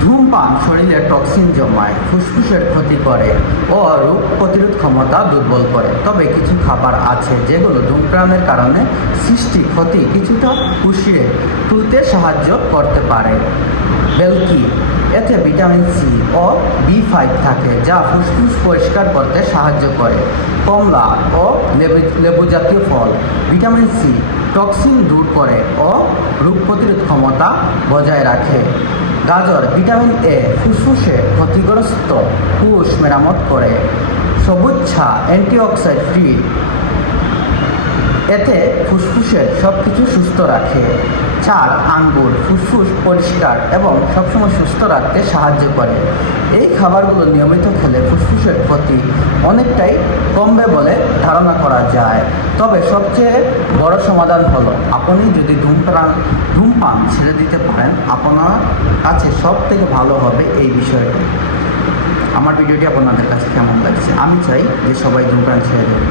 ধূমপান, শরীরে টক্সিন জমায় ফুসফুসের ক্ষতি করে ও রোগ প্রতিরোধ ক্ষমতা দুর্বল করে। তবে কিছু খাবার আছে যেগুলো ধূমপানের কারণে সৃষ্টি ক্ষতি কিছুটা পুষিয়ে তুলতে সাহায্য করতে পারে। বেলকি, এতে ভিটামিন সি ও বি ফাইভ থাকে, যা ফুসফুস পরিষ্কার করতে সাহায্য করে। কমলা ও লেবু জাতীয় ফল, ভিটামিন সি, টক্সিন দূর করে ও রোগ প্রতিরোধ ক্ষমতা বজায় রাখে। গাজর, ভিটামিন এ, ফুসফুসে ক্ষতিগ্রস্ত কোষ মেরামত করে। সবুজ ছা অ্যান্টিঅক্সাইড ফ্রি এতে ফুসফুসের সব কিছু সুস্থ রাখে। চার আঙ্গুর, ফুসফুস পরিষ্কার এবং সবসময় সুস্থ রাখতে সাহায্য করে। এই খাবারগুলো নিয়মিত খেলে ফুসফুসের ক্ষতি অনেকটাই কমবে বলে ধারণা করা যায়। তবে সবচেয়ে বড় সমাধান হলো, আপনি যদি ধূমপান ধূমপান ছেড়ে দিতে পারেন, আপনার কাছে সব থেকে ভালো হবে এই বিষয়টি। আমার ভিডিওটি আপনাদের কাছে কেমন লাগছে? আমি চাই যে সবাই ধূমপান ছেড়ে দেবে।